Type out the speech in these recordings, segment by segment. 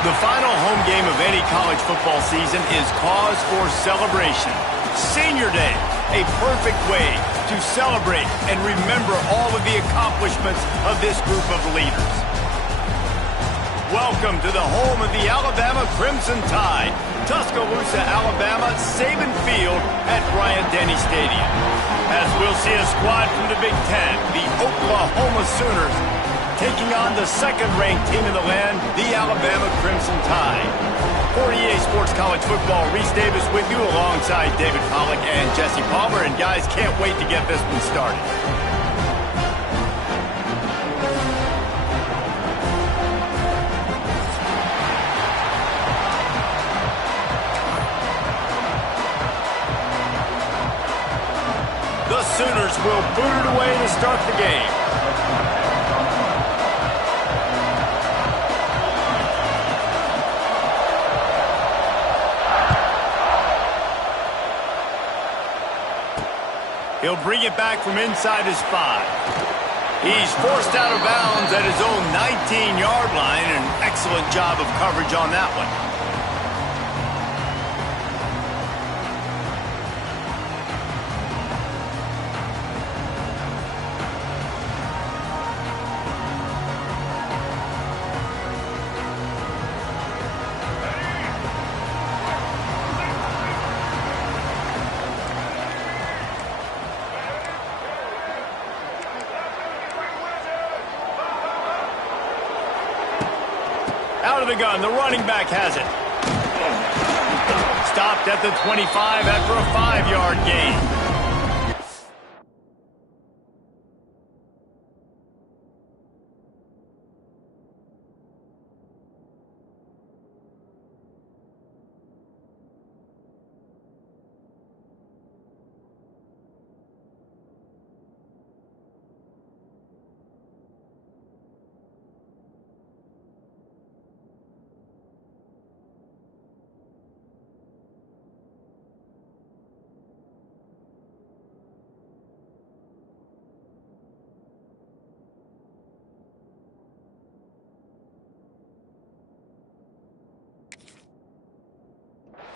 The final home game of any college football season is cause for celebration. Senior Day, a perfect way to celebrate and remember all of the accomplishments of this group of leaders. Welcome to the home of the Alabama Crimson Tide, Tuscaloosa, Alabama, Saban Field at Bryant-Denny Stadium. As we'll see a squad from the Big Ten, the Oklahoma Sooners, taking on the second-ranked team in the land, the Alabama Crimson Tide. For EA Sports College Football, Reese Davis with you alongside David Pollack and Jesse Palmer. And guys, can't wait to get this one started. The Sooners will boot it away to start the game. He'll bring it back from inside his 5. He's forced out of bounds at his own 19-yard line. An excellent job of coverage on that one. Out of the gun, the running back has it. Stopped at the 25 after a 5-yard gain.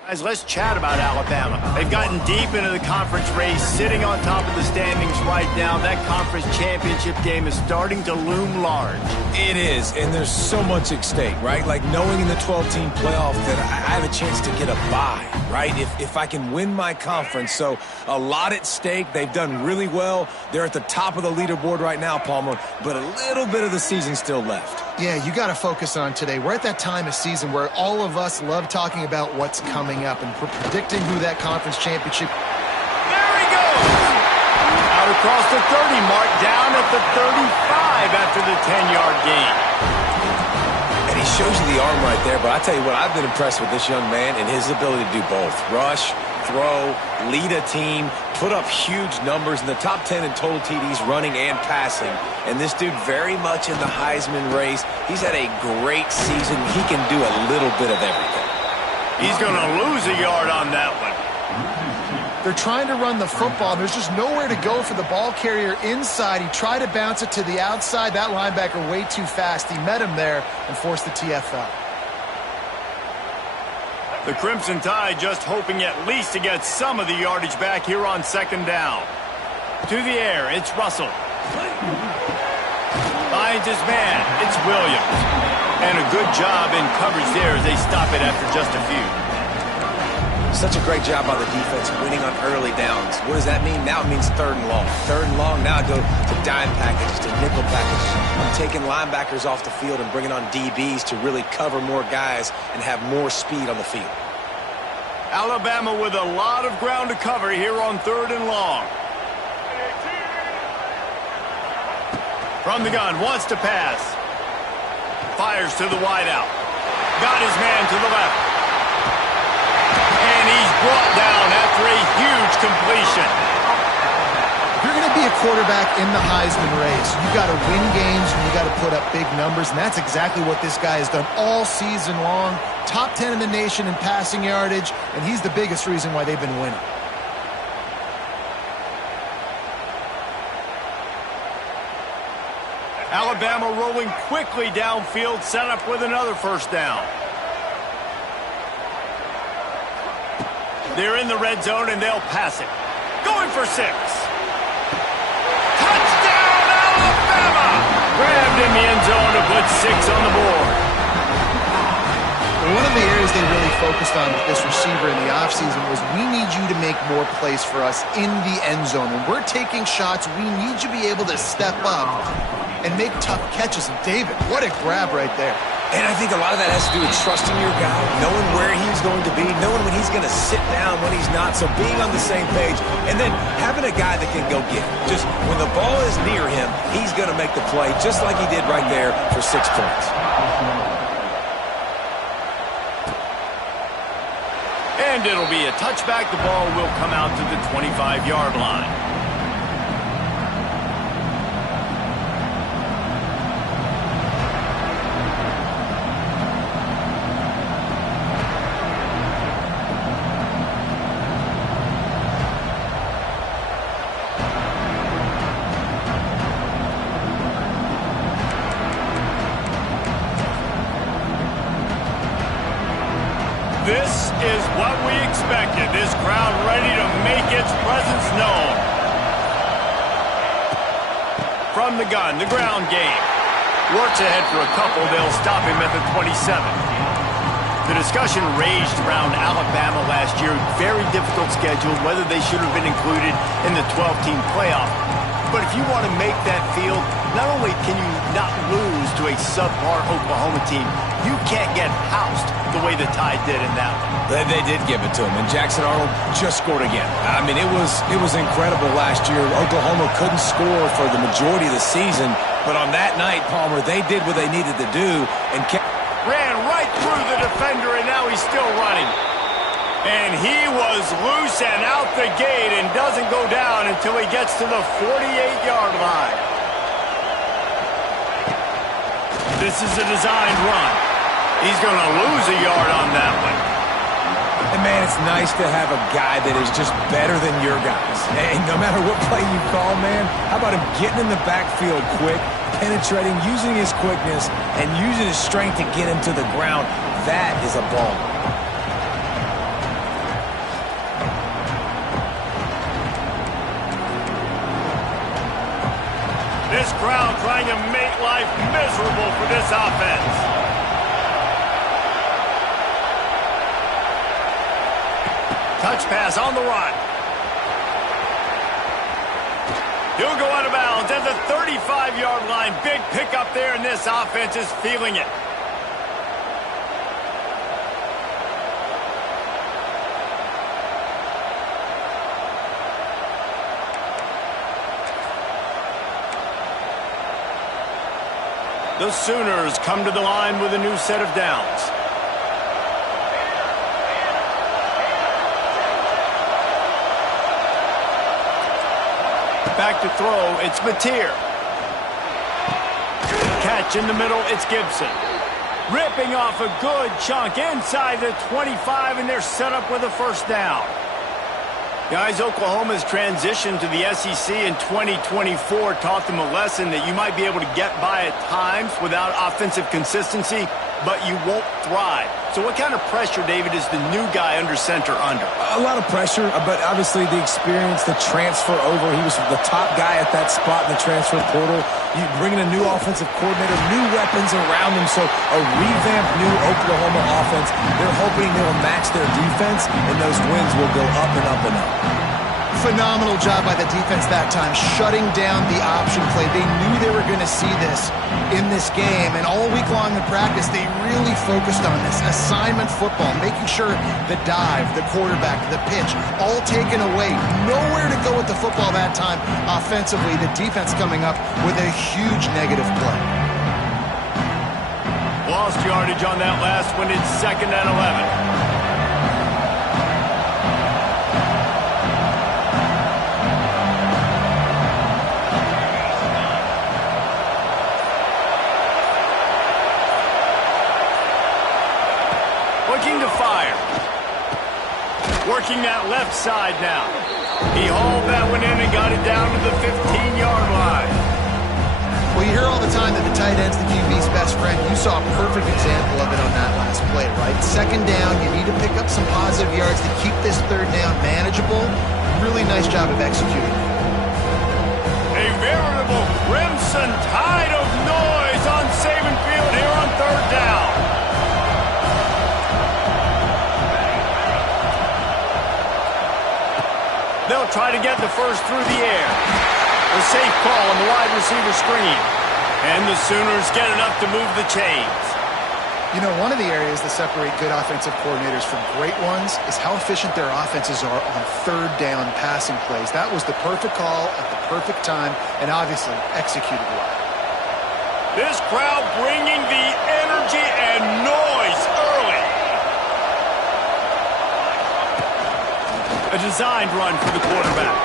Guys, let's chat about Alabama. They've gotten deep into the conference race, sitting on top of the standings right now. That conference championship game is starting to loom large. It is, and there's so much at stake, right? Like knowing in the 12-team playoff that I have a chance to get a bye, right? If I can win my conference. So a lot at stake. They've done really well. They're at the top of the leaderboard right now, Palmer, but a little bit of the season still left. Yeah, you got to focus on today. We're at that time of season where all of us love talking about what's coming up and predicting who that conference championship. There he goes! Out across the 30 mark, down at the 35 after the 10-yard gain. And he shows you the arm right there, but I tell you what, I've been impressed with this young man and his ability to do both. Rush, throw, lead a team, put up huge numbers in the top 10 in total TDs running and passing. And this dude very much in the Heisman race. He's had a great season. He can do a little bit of everything. He's going to lose a yard on that one. They're trying to run the football. There's just nowhere to go for the ball carrier inside. He tried to bounce it to the outside. That linebacker way too fast. He met him there and forced the TFL. The Crimson Tide just hoping at least to get some of the yardage back here on second down. To the air, it's Russell. Finds his man, it's Williams. And a good job in coverage there as they stop it after just a few. Such a great job by the defense winning on early downs. What does that mean? Now it means 3rd and long. 3rd and long, now I go to dime packages, to nickel packages. I'm taking linebackers off the field and bringing on DBs to really cover more guys and have more speed on the field. Alabama with a lot of ground to cover here on 3rd and long. From the gun, wants to pass. Fires to the wideout. Got his man to the left. And he's brought down after a huge completion. If you're going to be a quarterback in the Heisman race, you got to win games and you got to put up big numbers, and that's exactly what this guy has done all season long. Top 10 in the nation in passing yardage, and he's the biggest reason why they've been winning. Alabama rolling quickly downfield, set up with another first down. They're in the red zone, and they'll pass it. Going for 6. Touchdown, Alabama! Grabbed in the end zone to put 6 on the board. One of the areas they really focused on with this receiver in the offseason was we need you to make more plays for us in the end zone. When we're taking shots, we need you to be able to step up and make tough catches. And David, what a grab right there. And I think a lot of that has to do with trusting your guy, knowing where he's going to be, knowing when he's going to sit down, when he's not, so being on the same page, and then having a guy that can go get it. Just when the ball is near him, he's going to make the play, just like he did right there for 6 points. And it'll be a touchback. The ball will come out to the 25-yard line. This is what we expected. This crowd ready to make its presence known. From the gun, the ground game. Works ahead for a couple. They'll stop him at the 27. The discussion raged around Alabama last year. Very difficult schedule, whether they should have been included in the 12-team playoff. But if you want to make that field, not only can you not lose to a subpar Oklahoma team, you can't get housed the way the Tide did in that one. They did give it to him, and Jackson Arnold just scored again. I mean, it was incredible last year. Oklahoma couldn't score for the majority of the season, but on that night, Palmer, they did what they needed to do and kept... Ran right through the defender, and now he's still running. And he was loose and out the gate and doesn't go down until he gets to the 48-yard line. This is a designed run. He's going to lose a yard on that one. And, man, it's nice to have a guy that is just better than your guys. Hey, no matter what play you call, man, how about him getting in the backfield quick, penetrating, using his quickness, and using his strength to get him to the ground? That is a ball. This crowd trying to make life miserable for this offense. Touch pass on the run. He'll go out of bounds at the 35-yard line. Big pickup there, and this offense is feeling it. The Sooners come to the line with a new set of downs. Back to throw, it's Mateer. Catch in the middle, it's Gibson. Ripping off a good chunk inside the 25, and they're set up with a first down. Guys, Oklahoma's transition to the SEC in 2024 taught them a lesson that you might be able to get by at times without offensive consistency, but you won't thrive. So what kind of pressure, David, is the new guy under center under? A lot of pressure, but obviously the experience, the transfer over. He was the top guy at that spot in the transfer portal. You bring in a new offensive coordinator, new weapons around him, so a revamped new Oklahoma offense. They're hoping they'll match their defense, and those wins will go up and up and up. Phenomenal job by the defense that time, shutting down the option play. They knew they were going to see this in this game, and all week long in practice, they really focused on this assignment football, making sure the dive, the quarterback, the pitch, all taken away. Nowhere to go with the football that time offensively. The defense coming up with a huge negative play. Lost yardage on that last one. It's 2nd and 11. Looking to fire. Working that left side now. He hauled that one in and got it down to the 15-yard line. Well, you hear all the time that the tight end's the QB's best friend. You saw a perfect example of it on that last play, right? It's second down. You need to pick up some positive yards to keep this third down manageable. Really nice job of executing. A veritable crimson tide of noise on Saban Field here on third down. They'll try to get the first through the air. A safe call on the wide receiver screen. And the Sooners get enough to move the chains. You know, one of the areas that separate good offensive coordinators from great ones is how efficient their offenses are on third down passing plays. That was the perfect call at the perfect time and obviously executed well. This crowd bringing the energy and noise early. A designed run for the quarterback.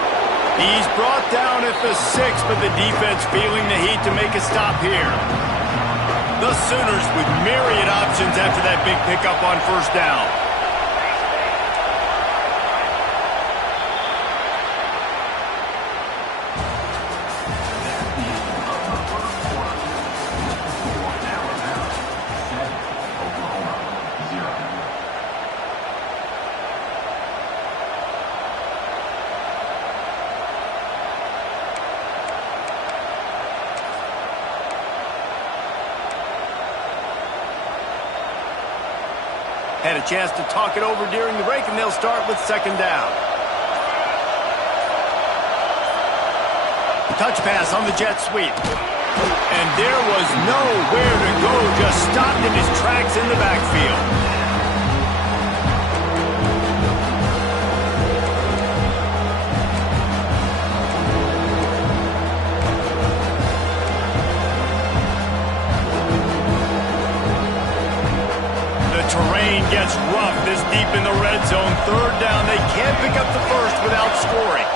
He's brought down at the 6, but the defense feeling the heat to make a stop here. The Sooners with myriad options after that big pickup on first down. Had a chance to talk it over during the break, and they'll start with second down. Touch pass on the jet sweep. And there was nowhere to go, just stopped in his tracks in the backfield. Terrain gets rough this deep in the red zone. Third down, they can't pick up the first without scoring.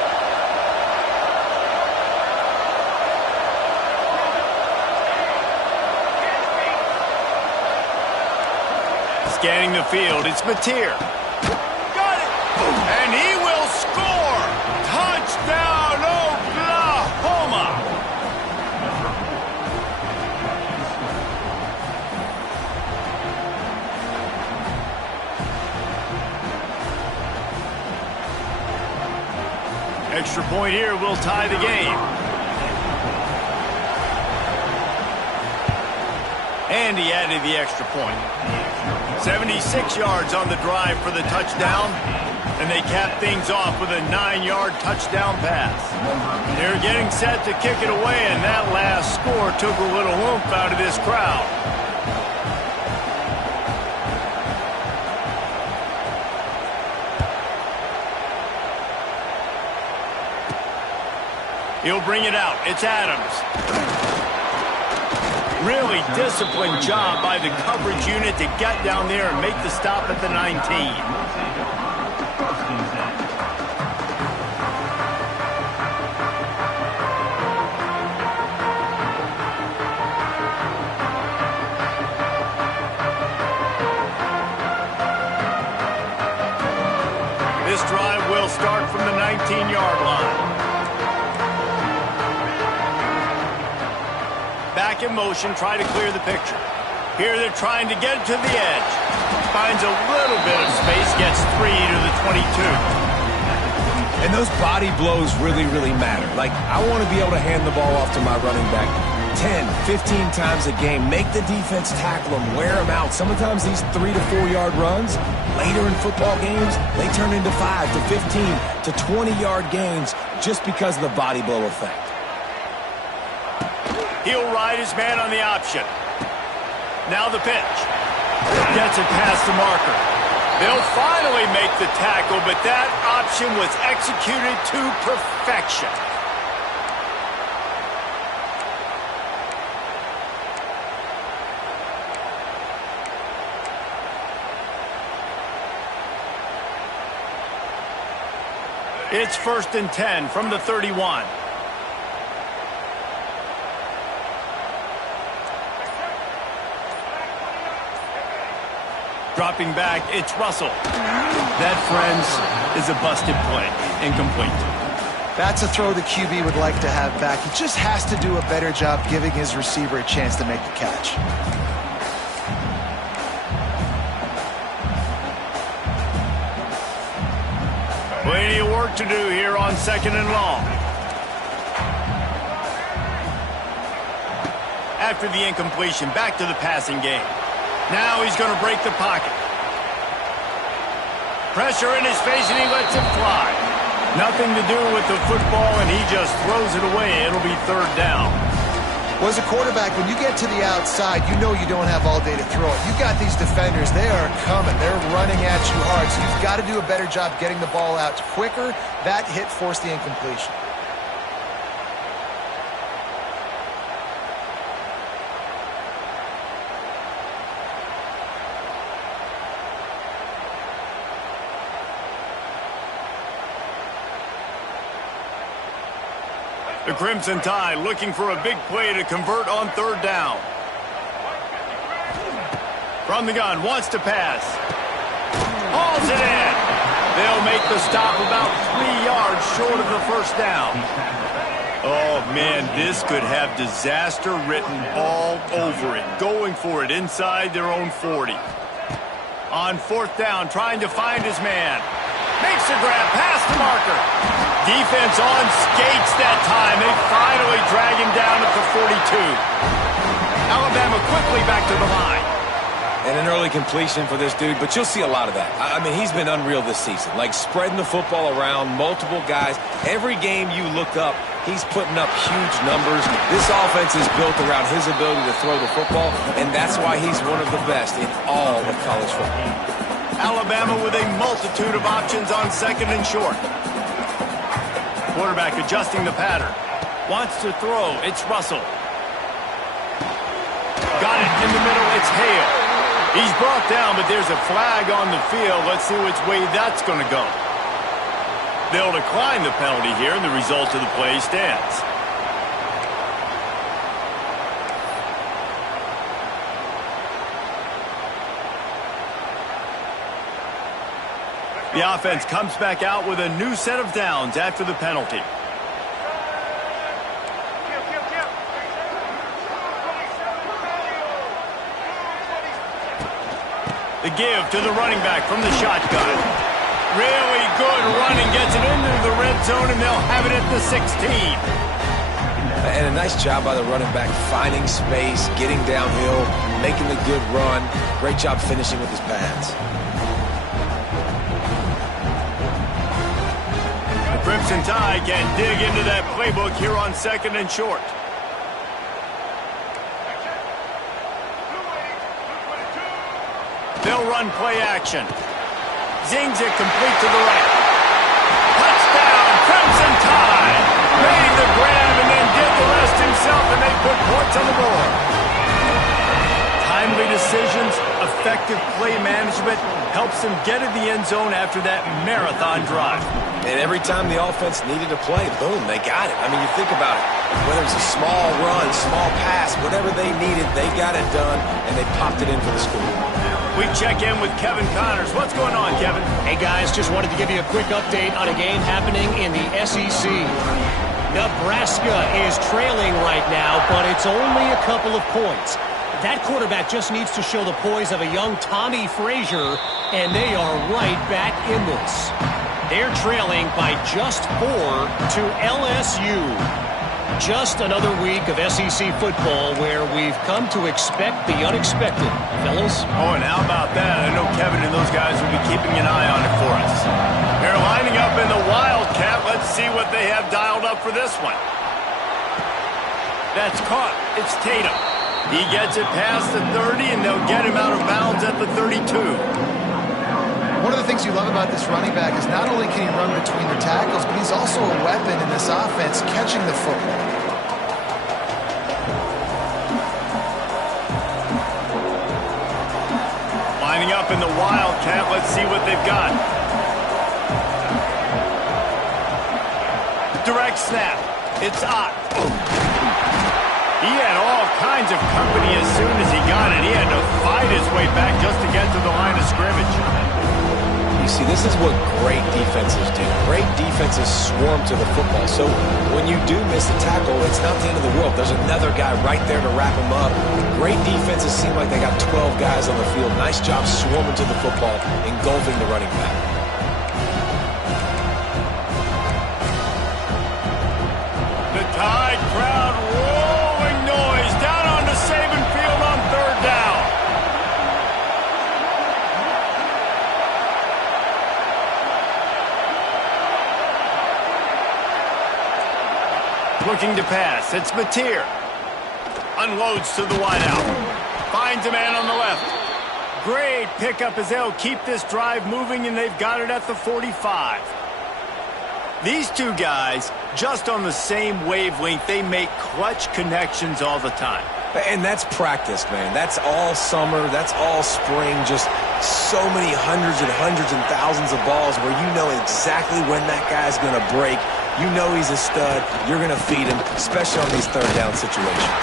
Scanning the field, it's Mateer. Got it! And he will score! Touchdown, Oklahoma! Extra point here will tie the game. And he added the extra point. 76 yards on the drive for the touchdown. And they cap things off with a 9-yard touchdown pass. They're getting set to kick it away, and that last score took a little oomph out of this crowd. He'll bring it out. It's Adams. Really disciplined job by the coverage unit to get down there and make the stop at the 19. This drive will start from the 19-yard line. Back in motion, try to clear the picture. Here they're trying to get it to the edge. Finds a little bit of space, gets 3 to the 22. And those body blows really, really matter. Like, I want to be able to hand the ball off to my running back 10, 15 times a game. Make the defense tackle them, wear them out. Sometimes these 3 to 4 yard runs, later in football games, they turn into 5 to 15 to 20-yard gains just because of the body blow effect. He'll ride his man on the option. Now the pitch. Gets it past the marker. They'll finally make the tackle, but that option was executed to perfection. It's 1st and 10 from the 31. Dropping back, it's Russell. That, friends, is a busted play. Incomplete. That's a throw the QB would like to have back. He just has to do a better job giving his receiver a chance to make the catch. Plenty of work to do here on 2nd and long. After the incompletion, back to the passing game. Now he's going to break the pocket. Pressure in his face, and he lets him fly. Nothing to do with the football, and he just throws it away. It'll be 3rd down. Well, as a quarterback, when you get to the outside, you know you don't have all day to throw it. You've got these defenders. They are coming. They're running at you hard, so you've got to do a better job getting the ball out quicker. That hit forced the incompletion. The Crimson Tide looking for a big play to convert on 3rd down. From the gun, wants to pass. Hauls it in. They'll make the stop about 3 yards short of the 1st down. Oh, man, this could have disaster written all over it. Going for it inside their own 40. On 4th down, trying to find his man. Makes the grab, past the marker. Defense on skates that time. They finally drag him down at the 42. Alabama quickly back to the line. And an early completion for this dude, but you'll see a lot of that. I mean, he's been unreal this season. Like spreading the football around, multiple guys. Every game you look up, he's putting up huge numbers. This offense is built around his ability to throw the football, and that's why he's one of the best in all of college football. Alabama with a multitude of options on 2nd and short. Quarterback adjusting the pattern. Wants to throw. It's Russell. Got it in the middle. It's Hale. He's brought down, but there's a flag on the field. Let's see which way that's going to go. They'll decline the penalty here, and the result of the play stands. The offense comes back out with a new set of downs after the penalty. The give to the running back from the shotgun. Really good running, gets it into the red zone, and they'll have it at the 16. And a nice job by the running back, finding space, getting downhill, making the good run. Great job finishing with his pads. Crimson Tide can dig into that playbook here on 2nd and short. They'll run play action. Zings it complete to the right. Touchdown, Crimson Tide. Made the grab and then did the rest himself, and they put points on the board. Timely decisions, effective play management helps them get in the end zone after that marathon drive. And every time the offense needed to play, boom, they got it. I mean, you think about it. Whether it's a small run, small pass, whatever they needed, they got it done, and they popped it in for the score. We check in with Kevin Connors. What's going on, Kevin? Hey, guys, just wanted to give you a quick update on a game happening in the SEC. Nebraska is trailing right now, but it's only a couple of points. That quarterback just needs to show the poise of a young Tommy Frazier, and they are right back in this. They're trailing by just 4 to LSU. Just another week of SEC football where we've come to expect the unexpected, fellas. Oh, and how about that? I know Kevin and those guys will be keeping an eye on it for us. They're lining up in the Wildcat. Let's see what they have dialed up for this one. That's caught. It's Tatum. He gets it past the 30, and they'll get him out of bounds at the 32. One of the things you love about this running back is not only can he run between the tackles, but he's also a weapon in this offense catching the football. Lining up in the Wildcat. Let's see what they've got. Direct snap. It's Ott. He had all kinds of company as soon as he got it. He had to fight his way back just to get to the line of scrimmage. You see, this is what great defenses do. Great defenses swarm to the football. So when you do miss the tackle, it's not the end of the world. There's another guy right there to wrap him up. Great defenses seem like they got 12 guys on the field. Nice job swarming to the football, engulfing the running back. Looking to pass. It's Mateer. Unloads to the wideout. Finds a man on the left. Great pickup as they'll keep this drive moving, and they've got it at the 45. These two guys, just on the same wavelength, they make clutch connections all the time. And that's practice, man. That's all summer. That's all spring. Just so many hundreds and thousands of balls where you know exactly when that guy's going to break. You know he's a stud. You're going to feed him, especially on these third down situations.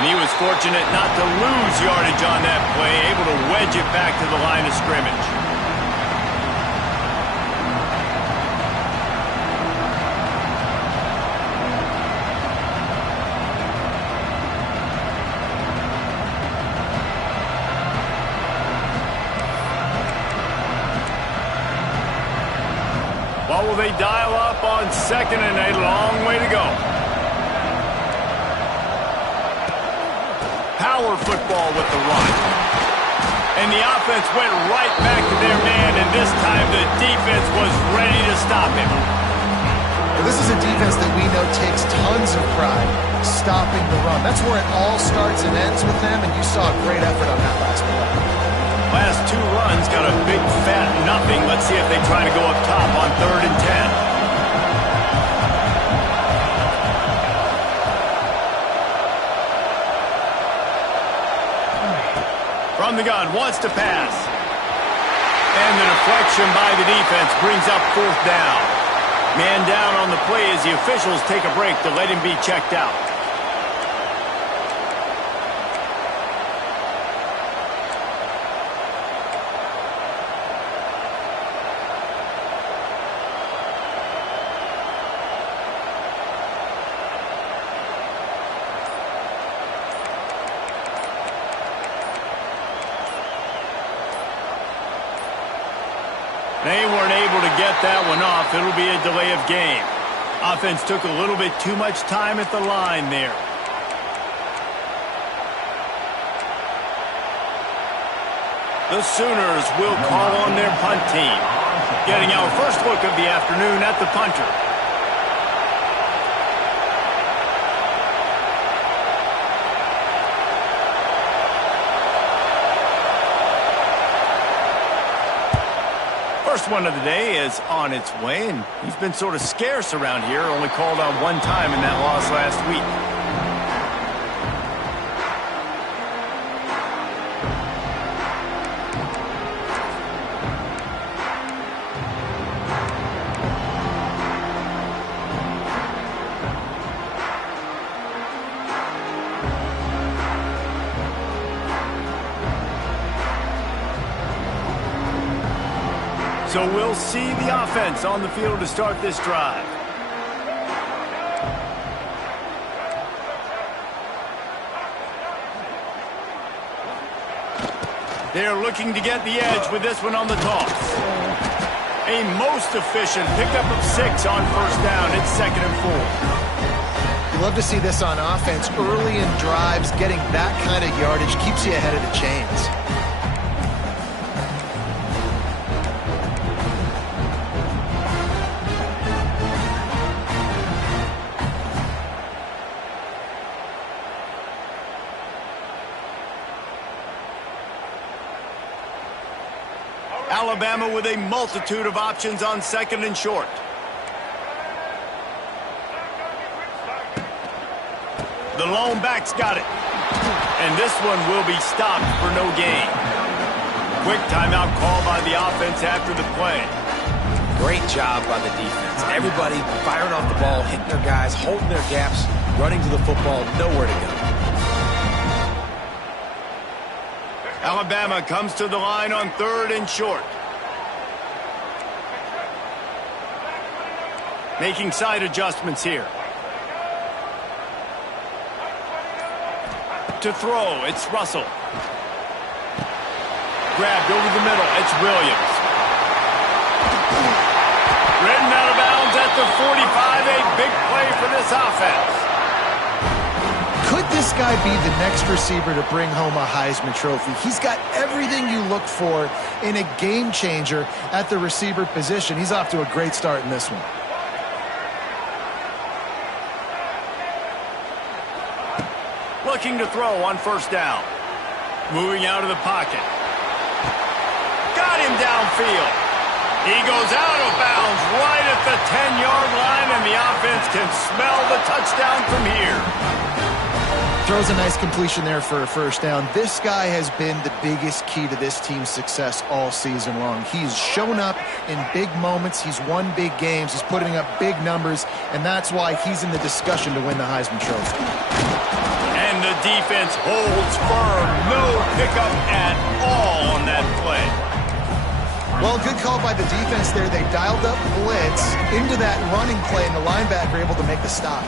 And he was fortunate not to lose yardage on that play, able to wedge it back to the line of scrimmage. What will they dial up on second and a long way to go? Power football with the run. And the offense went right back to their man, and this time the defense was ready to stop him. Well, this is a defense that we know takes tons of pride stopping the run. That's where it all starts and ends with them, and you saw a great effort on that last play. Last two runs got a big fat nothing. Let's see if they try to go up top on 3rd and 10. From the gun, wants to pass. And the deflection by the defense brings up 4th down. Man down on the play as the officials take a break to let him be checked out. They weren't able to get that one off. It'll be a delay of game. Offense took a little bit too much time at the line there. The Sooners will call on their punt team. Getting our first look of the afternoon at the punter. First one of the day is on its way, and he's been sort of scarce around here, only called on one time in that loss last week. So we'll see the offense on the field to start this drive. They're looking to get the edge with this one on the toss. A most efficient pickup of 6 on 1st down. It's 2nd and 4. You love to see this on offense. Early in drives, getting that kind of yardage keeps you ahead of the chains. Alabama with a multitude of options on 2nd and short. The lone back's got it. And this one will be stopped for no gain. Quick timeout call by the offense after the play. Great job by the defense. Everybody firing off the ball, hitting their guys, holding their gaps, running to the football, nowhere to go. Alabama comes to the line on 3rd and short. Making side adjustments here. To throw, it's Russell. Grabbed over the middle, it's Williams. Ridden out of bounds at the 45, a big play for this offense. Could this guy be the next receiver to bring home a Heisman Trophy? He's got everything you look for in a game changer at the receiver position. He's off to a great start in this one. looking to throw on first down. Moving out of the pocket. Got him downfield. He goes out of bounds right at the 10-yard line, and the offense can smell the touchdown from here. Throws a nice completion there for a first down. This guy has been the biggest key to this team's success all season long. He's shown up in big moments. He's won big games. He's putting up big numbers, and that's why he's in the discussion to win the Heisman Trophy. And the defense holds firm. No pickup at all on that play. Well, good call by the defense there. They dialed up blitz into that running play, and the linebacker able to make the stop.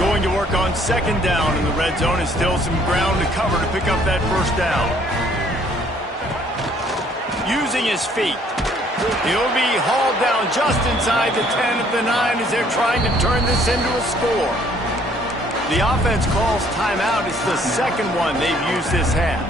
Going to work on second down in the red zone, and still some ground to cover to pick up that first down. Using his feet. He'll be hauled down just inside the 10 at the 9 as they're trying to turn this into a score. The offense calls timeout. It's the second one they've used this half.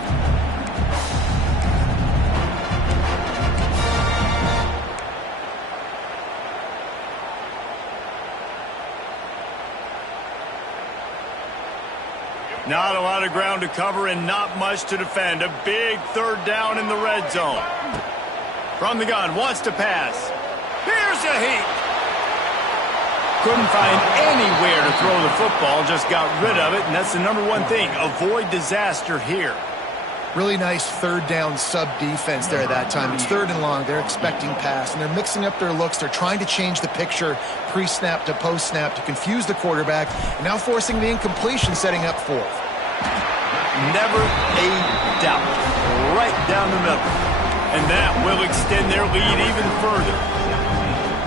Not a lot of ground to cover and not much to defend. A big third down in the red zone. From the gun, wants to pass. Here's a heat. Couldn't find anywhere to throw the football, just got rid of it, and that's the number one thing. Avoid disaster here. Really nice third down sub-defense there at that time. It's third and long. They're expecting pass, and they're mixing up their looks. They're trying to change the picture pre-snap to post-snap to confuse the quarterback, and now forcing the incompletion, setting up fourth. Never a doubt. Right down the middle. And that will extend their lead even further.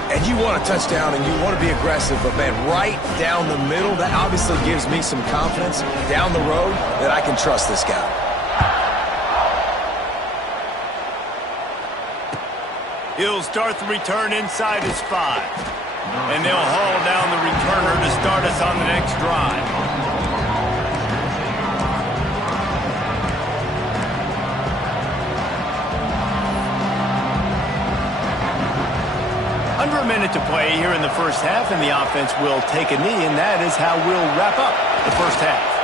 And you want a touchdown and you want to be aggressive, but man, right down the middle, that obviously gives me some confidence down the road that I can trust this guy. He'll start the return inside his 5. And they'll haul down the returner to start us on the next drive. Under a minute to play here in the first half, and the offense will take a knee, and that is how we'll wrap up the first half.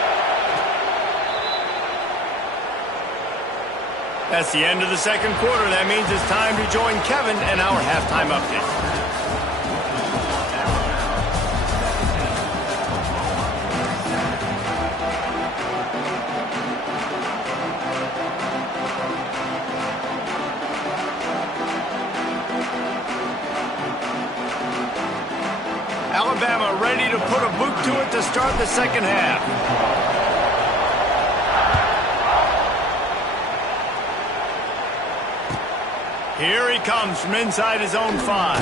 That's the end of the second quarter. That means it's time to join Kevin and our halftime update. Alabama ready to put a boot to it to start the second half. Here he comes from inside his own 5.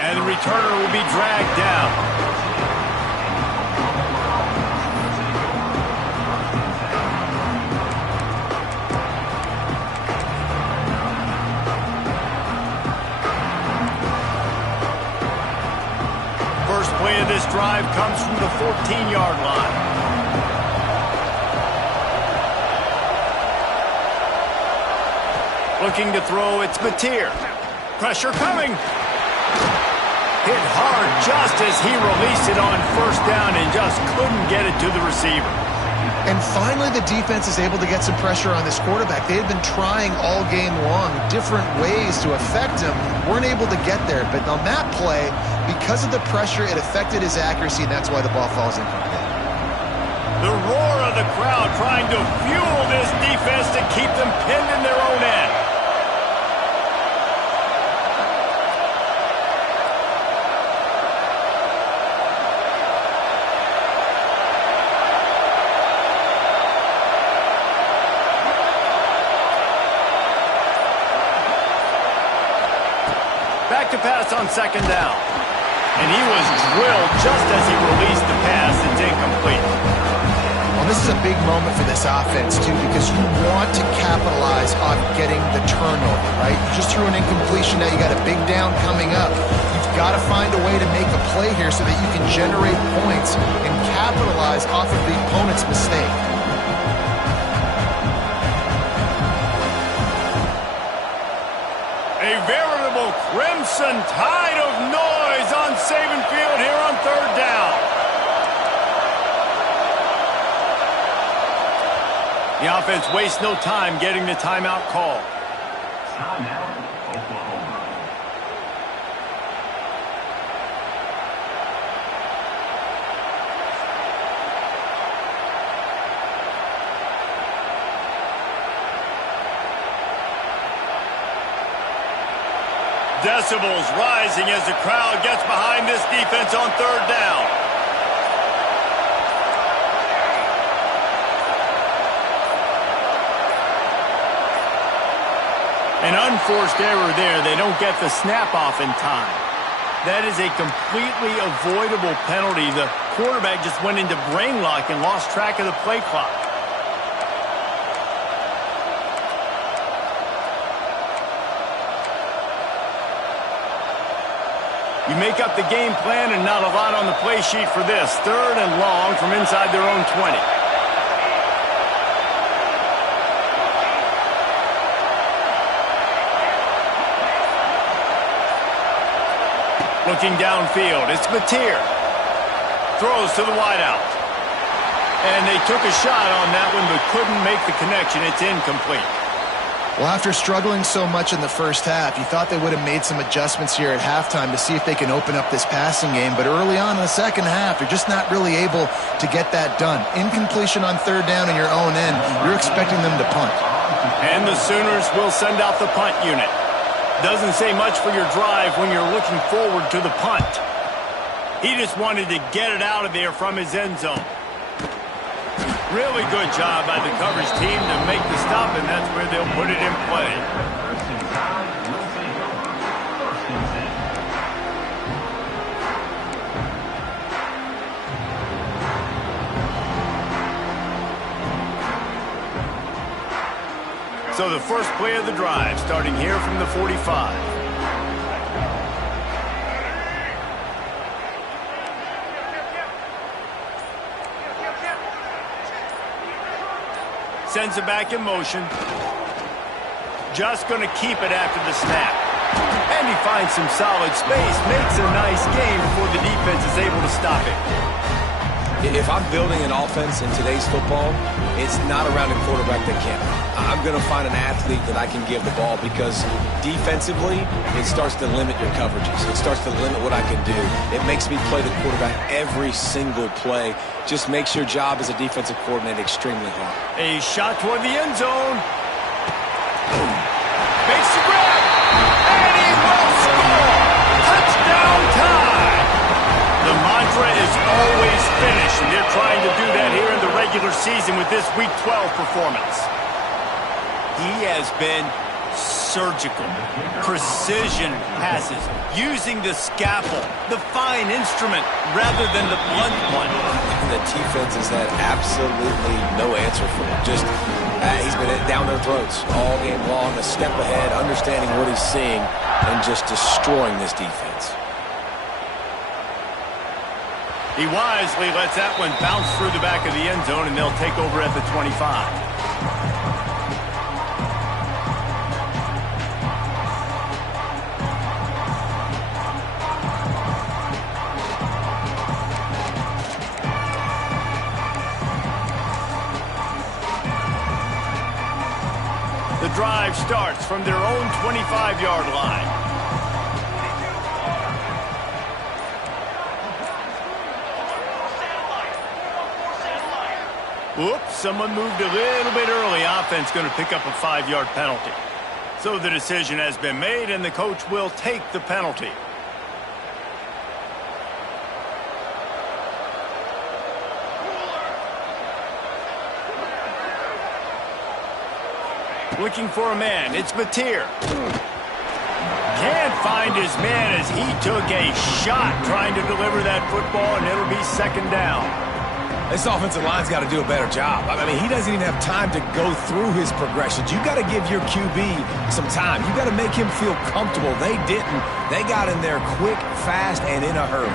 And the returner will be dragged down. First play of this drive comes from the 14-yard line. Looking to throw, it's Mateer. Pressure coming. Hit hard just as he released it on first down and just couldn't get it to the receiver. And finally, the defense is able to get some pressure on this quarterback. They had been trying all game long different ways to affect him. Weren't able to get there. But on that play, because of the pressure, it affected his accuracy, and that's why the ball falls incomplete. The roar of the crowd trying to fuel this defense to keep them pinned in their own end. Back to pass on second down. And he was drilled just as he released the pass. It's incomplete. Well, this is a big moment for this offense, too, because you want to capitalize on getting the turnover, right? You just threw an incompletion. Now you got a big down coming up. You've got to find a way to make a play here so that you can generate points and capitalize off of the opponent's mistake. A veritable crimson tide of noise on Saban Field here on third down. The offense wastes no time getting the timeout call. Decibels rising as the crowd gets behind this defense on third down. An unforced error there. They don't get the snap off in time. That is a completely avoidable penalty. The quarterback just went into brain lock and lost track of the play clock. You make up the game plan and not a lot on the play sheet for this. Third and long from inside their own 20. Looking downfield, it's Mateer. Throws to the wideout. And they took a shot on that one but couldn't make the connection. It's incomplete. Well, after struggling so much in the first half, you thought they would have made some adjustments here at halftime to see if they can open up this passing game. But early on in the second half, you're just not really able to get that done. Incompletion on third down in your own end, you're expecting them to punt. And the Sooners will send out the punt unit. Doesn't say much for your drive when you're looking forward to the punt. He just wanted to get it out of there from his end zone. Really good job by the coverage team to make the stop, and that's where they'll put it in play. So the first play of the drive, starting here from the 45. Sends it back in motion. Just going to keep it after the snap. And he finds some solid space, makes a nice gain before the defense is able to stop it. If I'm building an offense in today's football, it's not around a quarterback that can't run. I'm going to find an athlete that I can give the ball because defensively, it starts to limit your coverages. It starts to limit what I can do. It makes me play the quarterback every single play. Just makes your job as a defensive coordinator extremely hard. A shot toward the end zone. Makes the grab. And he will score. Touchdown time. The mantra is always finish, and they're trying to do that here in the regular season with this Week 12 performance. He has been surgical, precision passes, using the scalpel, the fine instrument, rather than the blunt one. The defense has had absolutely no answer for him. Just, he's been down their throats all game long, a step ahead, understanding what he's seeing, and just destroying this defense. He wisely lets that one bounce through the back of the end zone, and they'll take over at the 25. The drive starts from their own 25-yard line. Whoops, someone moved a little bit early. Offense going to pick up a 5-yard penalty. So the decision has been made, and the coach will take the penalty. Looking for a man. It's Mateer. Can't find his man as he took a shot trying to deliver that football, and it'll be second down. This offensive line's got to do a better job. I mean, he doesn't even have time to go through his progressions. You got to give your QB some time. You got to make him feel comfortable. They didn't. They got in there quick, fast, and in a hurry.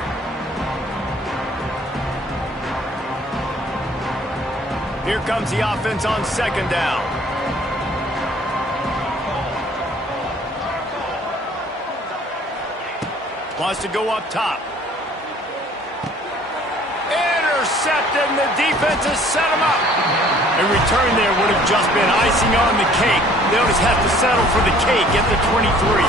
Here comes the offense on second down. Wants to go up top. Intercepted and the defense has set him up. A return there would have just been icing on the cake. They'll just have to settle for the cake at the 23.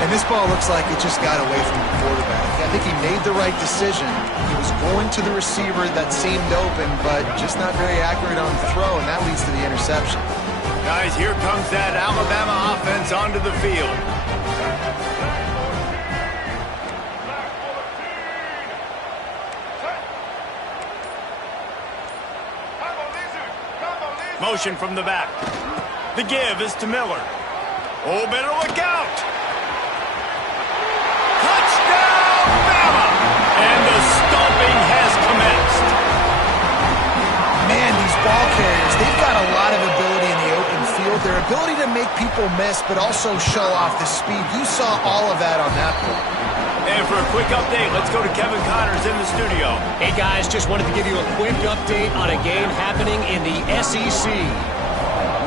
And this ball looks like it just got away from the quarterback. I think he made the right decision. He was going to the receiver that seemed open, but just not very accurate on the throw, and that leads to the interception. Guys, here comes that Alabama offense onto the field. Motion from the back. The give is to Miller. Oh, better look out. Touchdown, Bama! And the stomping has commenced. Man, these ball carriers, they've got a lot of ability in the open field. Their ability to make people miss, but also show off the speed. You saw all of that on that play. And for a quick update, let's go to Kevin Connors in the studio. Hey, guys, just wanted to give you a quick update on a game happening in the SEC.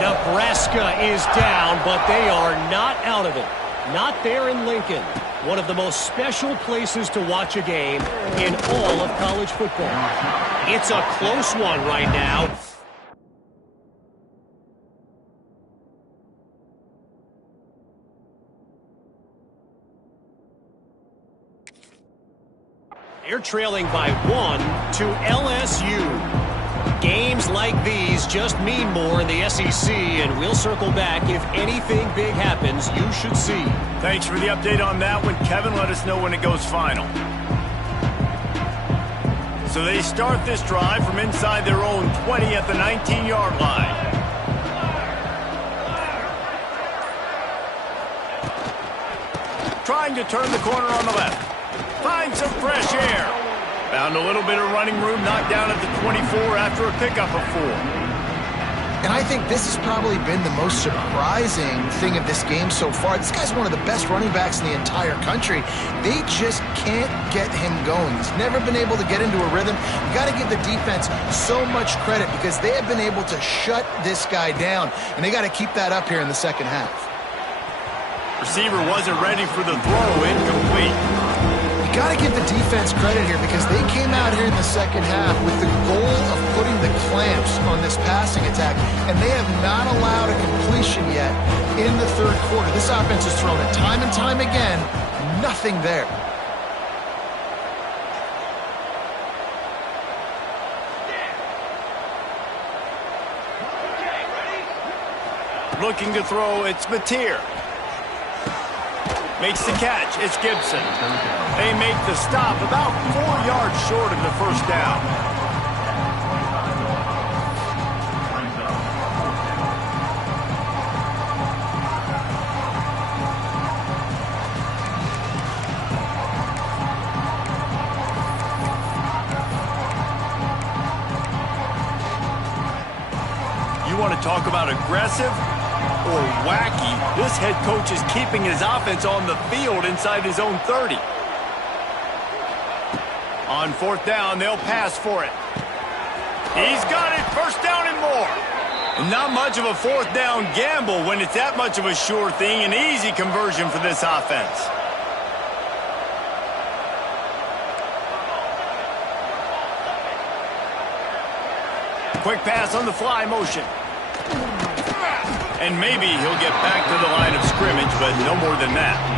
Nebraska is down, but they are not out of it. Not there in Lincoln. One of the most special places to watch a game in all of college football. It's a close one right now. They're trailing by 1 to LSU. Games like these just mean more in the SEC, and we'll circle back if anything big happens you should see. Thanks for the update on that one, Kevin. Let us know when it goes final. So they start this drive from inside their own 20 at the 19-yard line. Trying to turn the corner on the left. Find some fresh air. Found a little bit of running room, knocked down at the 24 after a pickup of 4. And I think this has probably been the most surprising thing of this game so far. This guy's one of the best running backs in the entire country. They just can't get him going. He's never been able to get into a rhythm. You got to give the defense so much credit because they have been able to shut this guy down, and they got to keep that up here in the second half. Receiver wasn't ready for the throw, incomplete. You got to give the defense credit here because they came out here in the second half with the goal of putting the clamps on this passing attack, and they have not allowed a completion yet in the third quarter. This offense has thrown it time and time again. Nothing there. Looking to throw, it's Mateer. Makes the catch, it's Gibson. They make the stop about 4 yards short of the first down. You want to talk about aggressive or wacky? This head coach is keeping his offense on the field inside his own 30. On fourth down, they'll pass for it. He's got it, first down and more. Not much of a fourth down gamble when it's that much of a sure thing, an easy conversion for this offense. Quick pass on the fly motion. And maybe he'll get back to the line of scrimmage, but no more than that.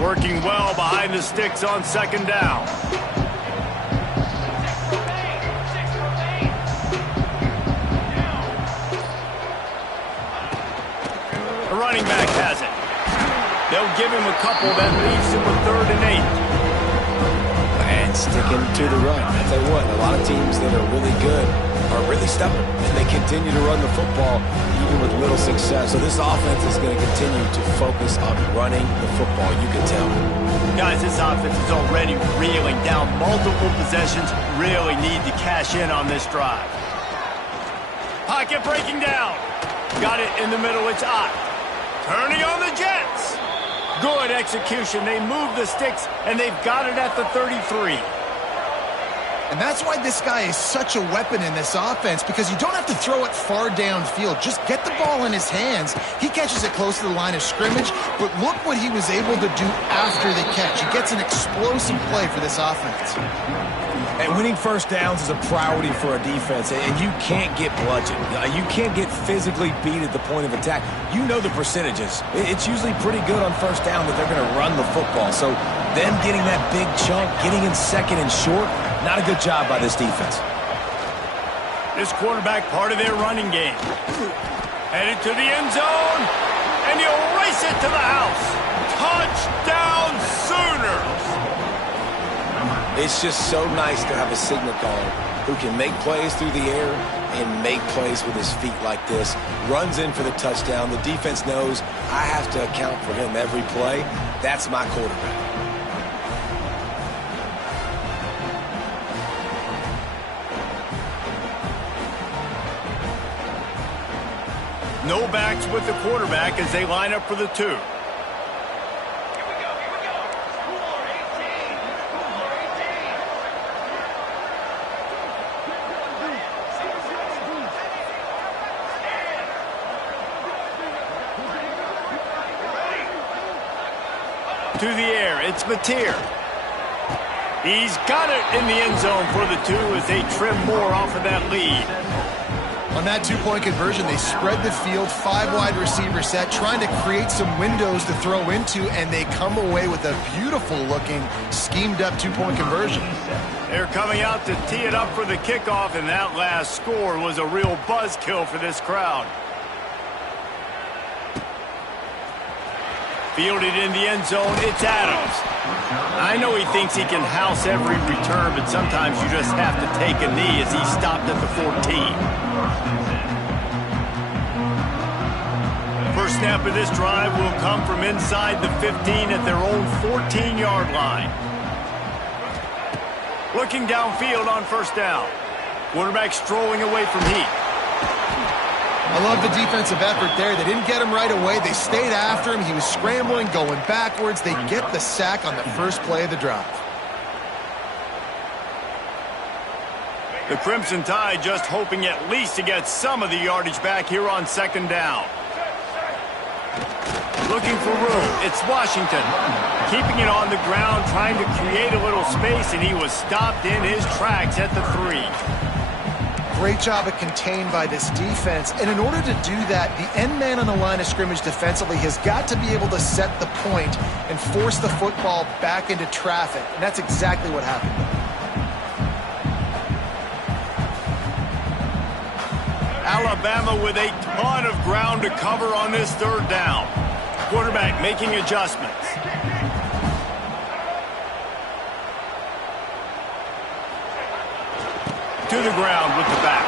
Working well behind the sticks on second down. The running back has it. They'll give him a couple that leaves him with 3rd and 8. And sticking to the run. I tell you what, a lot of teams that are really good are really stubborn, and they continue to run the football even with little success. So this offense is going to continue to focus on running the football, you can tell. Guys, this offense is already reeling down multiple possessions. Really need to cash in on this drive. Pocket breaking down. Got it in the middle, it's Ott. Turning on the Jets. Good execution. They move the sticks, and they've got it at the 33. And that's why this guy is such a weapon in this offense, because you don't have to throw it far downfield. Just get the ball in his hands. He catches it close to the line of scrimmage, but look what he was able to do after the catch. He gets an explosive play for this offense. And winning first downs is a priority for a defense, and you can't get bludgeoned. You can't get physically beat at the point of attack. You know the percentages. It's usually pretty good on first down that they're going to run the football. So them getting that big chunk, getting in second and short, not a good job by this defense. This quarterback part of their running game. Headed to the end zone, and he'll race it to the house. Touchdown Sooners! It's just so nice to have a signal caller who can make plays through the air and make plays with his feet like this. Runs in for the touchdown. The defense knows I have to account for him every play. That's my quarterback. No backs with the quarterback as they line up for the 2. To the air, it's Mateer. He's got it in the end zone for the 2 as they trim more off of that lead. On that two-point conversion, they spread the field, 5 wide receiver set, trying to create some windows to throw into, and they come away with a beautiful-looking, schemed-up two-point conversion. They're coming out to tee it up for the kickoff, and that last score was a real buzzkill for this crowd. Fielded in the end zone, it's Adams. I know he thinks he can house every return, but sometimes you just have to take a knee as he stopped at the 14. First snap of this drive will come from inside the 15 at their own 14-yard line. Looking downfield on first down. Quarterback strolling away from heat. I love the defensive effort there. They didn't get him right away. They stayed after him. He was scrambling, going backwards. They get the sack on the first play of the drive. The Crimson Tide just hoping at least to get some of the yardage back here on second down. Looking for room. It's Washington. Keeping it on the ground, trying to create a little space, and he was stopped in his tracks at the 3. Great job of contained by this defense. And in order to do that, the end man on the line of scrimmage defensively has got to be able to set the point and force the football back into traffic. And that's exactly what happened. Alabama with a ton of ground to cover on this third down. Quarterback making adjustments. To the ground with the back.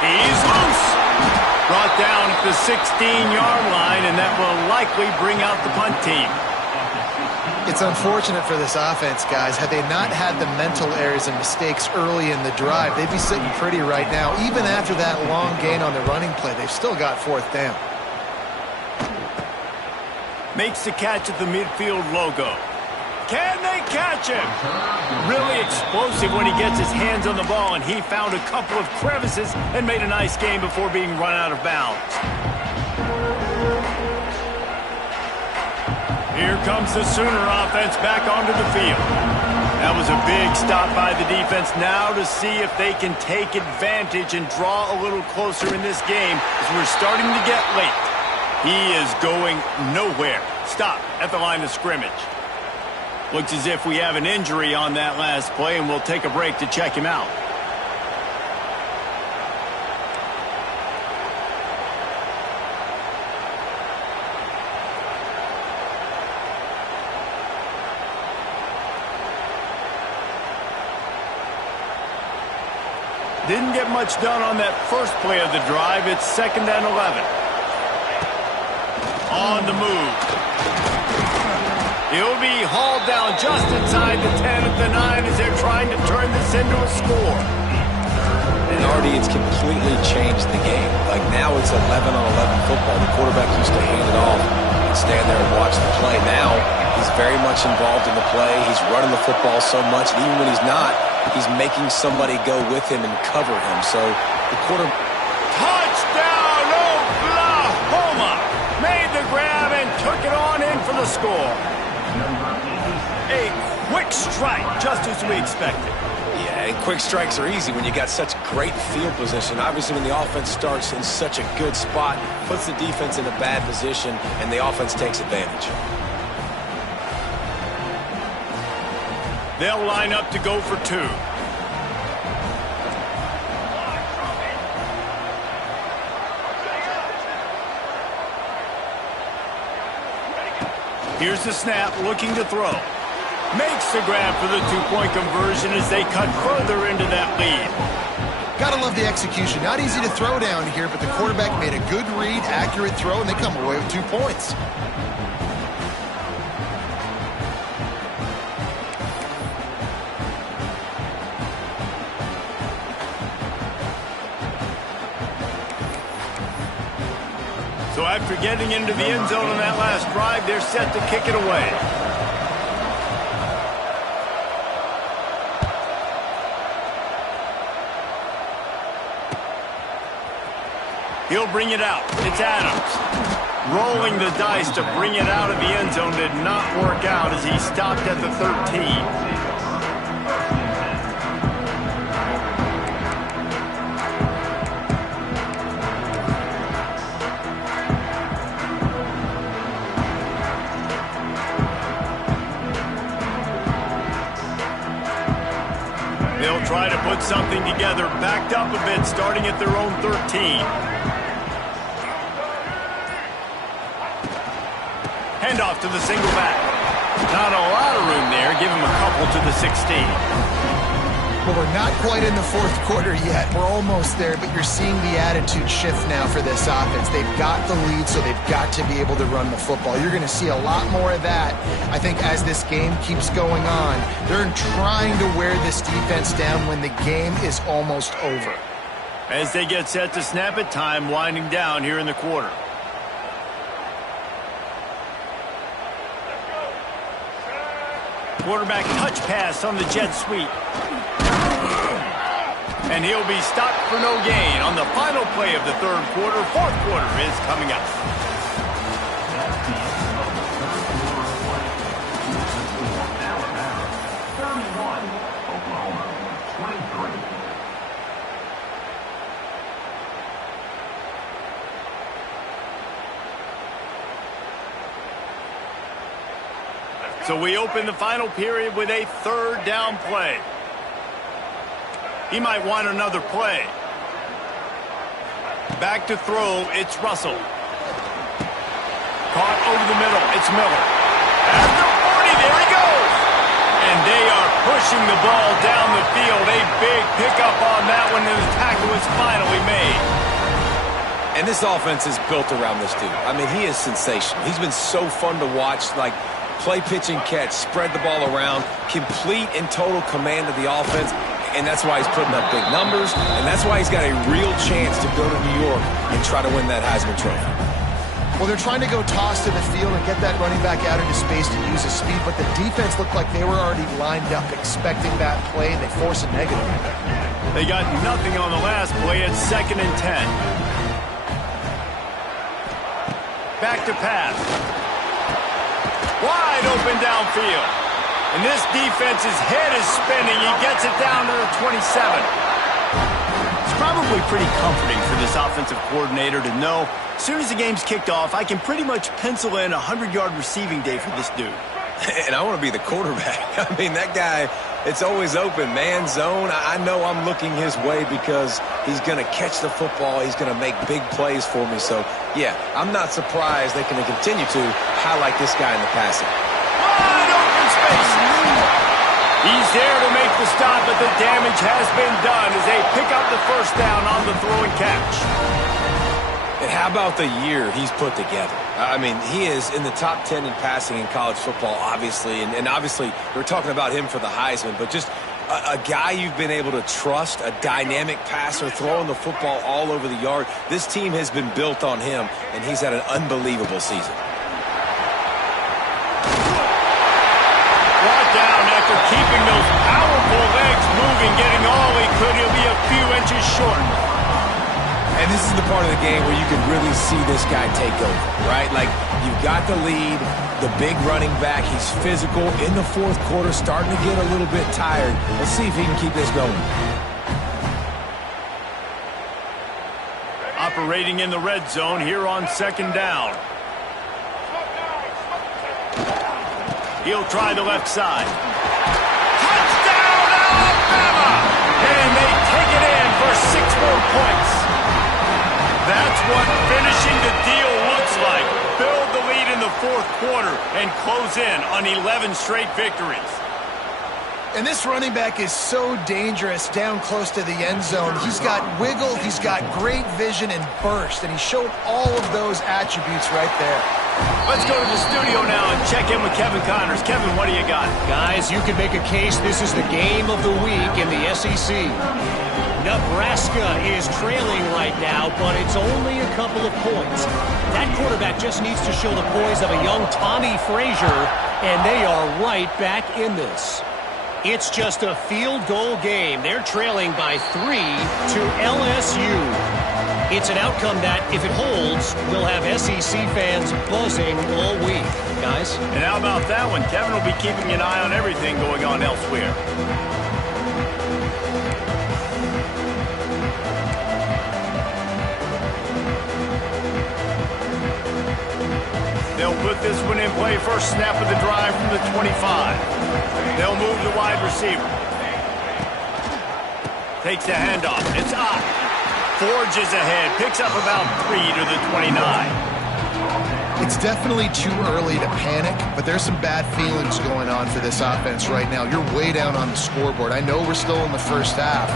He's loose. Brought down at the 16-yard line, and that will likely bring out the punt team. It's unfortunate for this offense, guys. Had they not had the mental errors and mistakes early in the drive, they'd be sitting pretty right now. Even after that long gain on the running play, they've still got fourth down. Makes the catch at the midfield logo. Can they catch him? Really explosive when he gets his hands on the ball, and he found a couple of crevices and made a nice game before being run out of bounds. Here comes the Sooner offense back onto the field. That was a big stop by the defense. Now to see if they can take advantage and draw a little closer in this game as we're starting to get late. He is going nowhere. Stop at the line of scrimmage. Looks as if we have an injury on that last play, and we'll take a break to check him out. Didn't get much done on that first play of the drive. It's 2nd and 11. On the move. He'll be hauled down just inside the 10 at the 9 as they're trying to turn this into a score. And Artie, it's completely changed the game. Like now it's 11-on-11 football. The quarterback used to hand it off and stand there and watch the play. Now, he's very much involved in the play. He's running the football so much, and even when he's not, he's making somebody go with him and cover him. So the quarter... Touchdown, Oklahoma! Made the grab and took it on in for the score. A quick strike, just as we expected. Yeah, and quick strikes are easy when you got such great field position. Obviously, when the offense starts in such a good spot, puts the defense in a bad position, and the offense takes advantage. They'll line up to go for two. Here's the snap, looking to throw. Makes the grab for the two-point conversion as they cut further into that lead. Gotta love the execution. Not easy to throw down here, but the quarterback made a good read, accurate throw, and they come away with 2 points. So after getting into the end zone on that last drive, they're set to kick it away. He'll bring it out. It's Adams. Rolling the dice to bring it out of the end zone did not work out as he stopped at the 13. They'll try to put something together, backed up a bit, starting at their own 13. Handoff to the single back. Not a lot of room there. Give him a couple to the 16. Well, we're not quite in the fourth quarter yet. We're almost there, but you're seeing the attitude shift now for this offense. They've got the lead, so they've got to be able to run the football. You're going to see a lot more of that, I think, as this game keeps going on. They're trying to wear this defense down when the game is almost over. As they get set to snap it, time winding down here in the quarter. Quarterback touch pass on the jet sweep. And he'll be stopped for no gain on the final play of the third quarter. Fourth quarter is coming up. So we open the final period with a third down play. He might want another play. Back to throw, it's Russell. Caught over the middle, it's Miller. At the 40, there he goes. And they are pushing the ball down the field. A big pickup on that one, and the tackle is finally made. And this offense is built around this dude. I mean, he is sensational. He's been so fun to watch, like play, pitch, and catch, spread the ball around, complete and total command of the offense. And that's why he's putting up big numbers, and that's why he's got a real chance to go to New York and try to win that Heisman Trophy. Well, they're trying to go toss to the field and get that running back out into space to use his speed, but the defense looked like they were already lined up expecting that play, and they force a negative. They got nothing on the last play. It's 2nd and 10. Back to pass. Wide open downfield. And this defense's head is spinning. He gets it down to the 27. It's probably pretty comforting for this offensive coordinator to know as soon as the game's kicked off, I can pretty much pencil in a 100-yard receiving day for this dude. And I want to be the quarterback. I mean, that guy, it's always open, man, zone. I know I'm looking his way because he's going to catch the football. He's going to make big plays for me. So, yeah, I'm not surprised they can continue to highlight this guy in the passing. Wide open space. He's there to make the stop, but the damage has been done as they pick up the first down on the throw and catch. And how about the year he's put together? I mean, he is in the top 10 in passing in college football, obviously. And obviously, we're talking about him for the Heisman, but just a guy you've been able to trust, a dynamic passer, throwing the football all over the yard. This team has been built on him, and he's had an unbelievable season. after keeping those powerful legs moving, getting all he could, he'll be a few inches short. And this is the part of the game where you can really see this guy take over, right? Like, you've got the lead, the big running back. He's physical in the fourth quarter, starting to get a little bit tired. Let's see if he can keep this going. Operating in the red zone here on second down. He'll try the left side. Touchdown, Alabama! And they take it in for 6 more points. That's what finishing the deal looks like. Build the lead in the fourth quarter and close in on 11 straight victories. And this running back is so dangerous down close to the end zone. He's got wiggle, he's got great vision and burst, and he showed all of those attributes right there. Let's go to the studio now and check in with Kevin Connors. Kevin, what do you got? Guys, you could make a case this is the game of the week in the SEC. Nebraska is trailing right now, but it's only a couple of points. That quarterback just needs to show the poise of a young Tommy Frazier, and they are right back in this. It's just a field goal game. They're trailing by 3 to LSU. It's an outcome that, if it holds, will have SEC fans buzzing all week. Guys? And how about that one? Kevin will be keeping an eye on everything going on elsewhere. They'll put this one in play. First snap of the drive from the 25. They'll move the wide receiver. Takes the handoff. It's up. Forges ahead. Picks up about 3 to the 29. It's definitely too early to panic, but there's some bad feelings going on for this offense right now. You're way down on the scoreboard. I know we're still in the first half,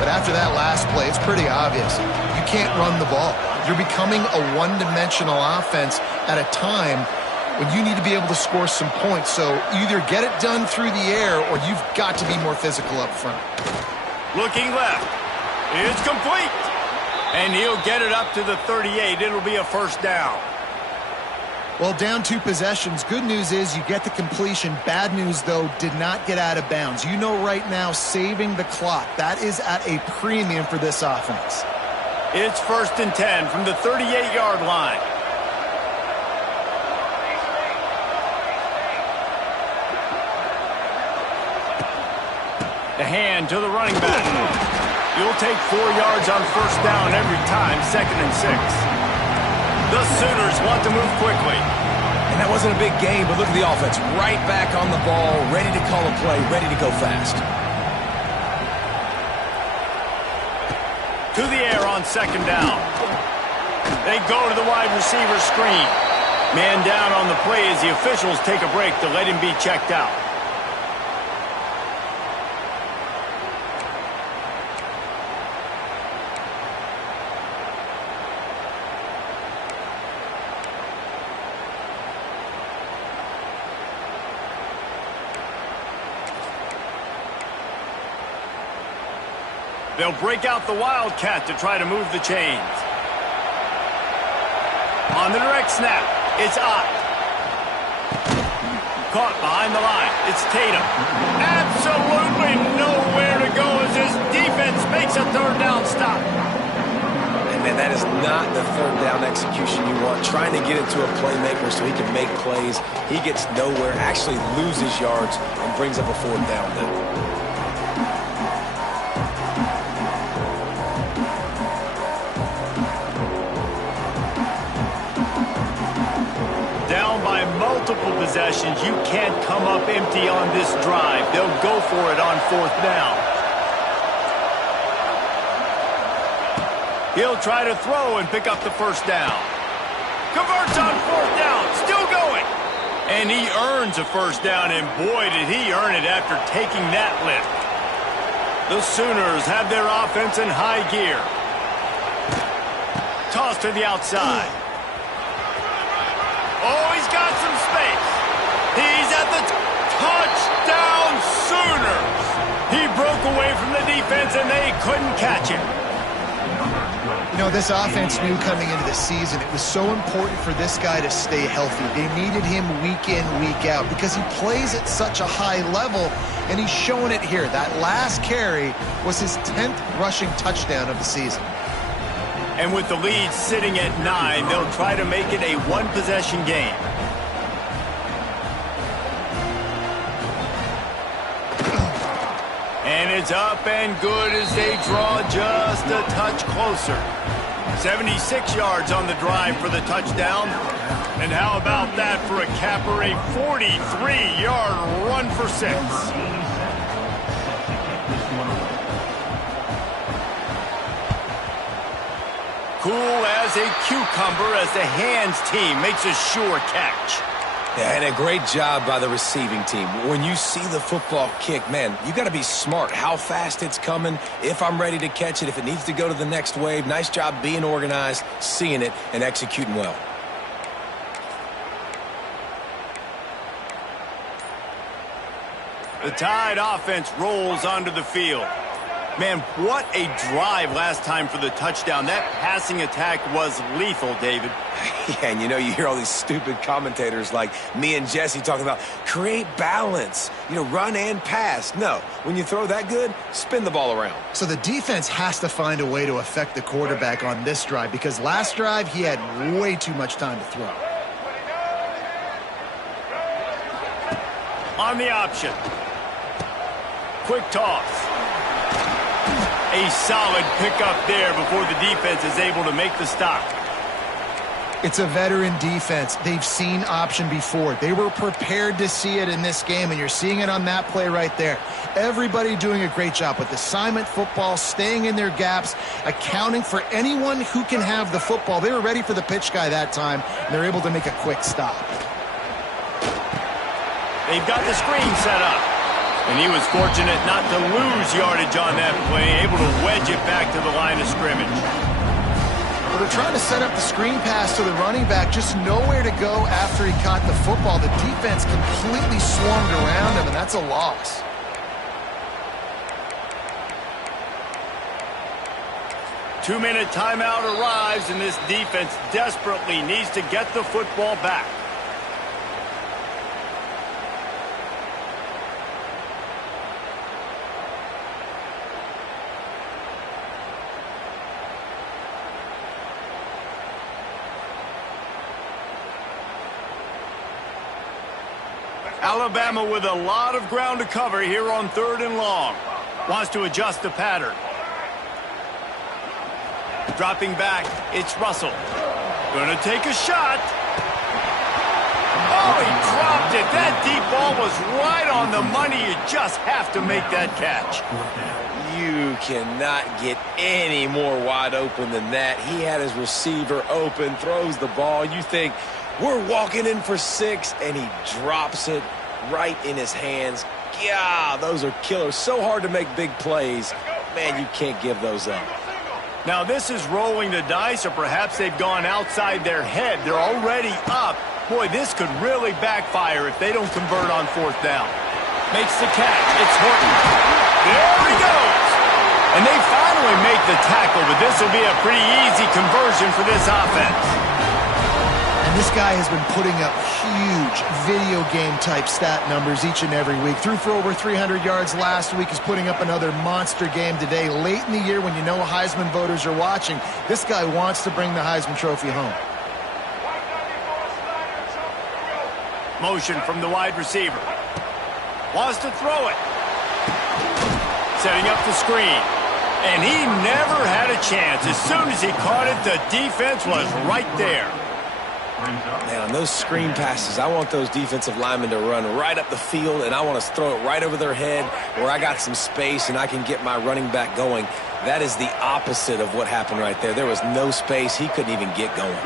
but after that last play, it's pretty obvious. You can't run the ball. You're becoming a one-dimensional offense at a time when you need to be able to score some points. So either get it done through the air or you've got to be more physical up front. Looking left. It's complete. And he'll get it up to the 38. It'll be a first down. Well, down 2 possessions. Good news is you get the completion. Bad news, though, did not get out of bounds. You know right now, saving the clock, that is at a premium for this offense. It's 1st and 10 from the 38-yard line. The hand to the running back. You'll take 4 yards on first down every time, 2nd and 6. The Sooners want to move quickly. And that wasn't a big game, but look at the offense. Right back on the ball, ready to call a play, ready to go fast. To the air on 2nd down. They go to the wide receiver screen. Man down on the play as the officials take a break to let him be checked out. They'll break out the Wildcat to try to move the chains. On the direct snap, it's Ott. Caught behind the line, it's Tatum. Absolutely nowhere to go as his defense makes a 3rd down stop. And man, that is not the 3rd down execution you want. Trying to get it to a playmaker so he can make plays. He gets nowhere, actually loses yards, and brings up a 4th down now. Multiple possessions. You can't come up empty on this drive. They'll go for it on 4th down. He'll try to throw and pick up the first down. Converts on 4th down. Still going. And he earns a first down, and boy, did he earn it after taking that lift. The Sooners have their offense in high gear. Toss to the outside. Oh, he's got some space. He's at the touchdown Sooners. He broke away from the defense, and they couldn't catch him. You know, this offense knew coming into the season it was so important for this guy to stay healthy. They needed him week in, week out because he plays at such a high level, and he's showing it here. That last carry was his 10th rushing touchdown of the season. And with the lead sitting at 9, they'll try to make it a one-possession game. And it's up and good as they draw just a touch closer. 76 yards on the drive for the touchdown. And how about that for a capper, a 43-yard run for 6. Cool as a cucumber as the hands team makes a sure catch. And a great job by the receiving team. When you see the football kick, man, you got to be smart how fast it's coming, if I'm ready to catch it, if it needs to go to the next wave. Nice job being organized, seeing it, and executing well. The Tide offense rolls onto the field. Man, what a drive last time for the touchdown. That passing attack was lethal, David. Yeah, and you know, you hear all these stupid commentators like me and Jesse talking about create balance, you know, run and pass. No, when you throw that good, spin the ball around. So the defense has to find a way to affect the quarterback on this drive because last drive he had way too much time to throw. On the option. Quick toss. A solid pickup there before the defense is able to make the stop. It's a veteran defense. They've seen option before. They were prepared to see it in this game, and you're seeing it on that play right there. Everybody doing a great job with assignment football, staying in their gaps, accounting for anyone who can have the football. They were ready for the pitch guy that time, and they're able to make a quick stop. They've got the screen set up. And he was fortunate not to lose yardage on that play, able to wedge it back to the line of scrimmage. Well, they're trying to set up the screen pass to the running back, just nowhere to go after he caught the football. The defense completely swarmed around him, and that's a loss. Two-minute timeout arrives, and this defense desperately needs to get the football back. Alabama with a lot of ground to cover here on 3rd and long. Wants to adjust the pattern. Dropping back, it's Russell. Gonna take a shot. Oh, he dropped it. That deep ball was right on the money. You just have to make that catch. You cannot get any more wide open than that. He had his receiver open, throws the ball. You think, we're walking in for 6, and he drops it right in his hands. Yeah, those are killers. So hard to make big plays. Man, you can't give those up. Now, this is rolling the dice, or perhaps they've gone outside their head. They're already up. Boy, this could really backfire if they don't convert on 4th down. Makes the catch. It's Horton. There he goes. And they finally make the tackle, but this will be a pretty easy conversion for this offense. And this guy has been putting up huge video game-type stat numbers each and every week. Threw for over 300 yards last week. He's putting up another monster game today. Late in the year when you know Heisman voters are watching, this guy wants to bring the Heisman Trophy home. Motion from the wide receiver. Wants to throw it. Setting up the screen. And he never had a chance. As soon as he caught it, the defense was right there. Man, on those screen passes, I want those defensive linemen to run right up the field, and I want to throw it right over their head where I got some space and I can get my running back going. That is the opposite of what happened right there. There was no space. He couldn't even get going.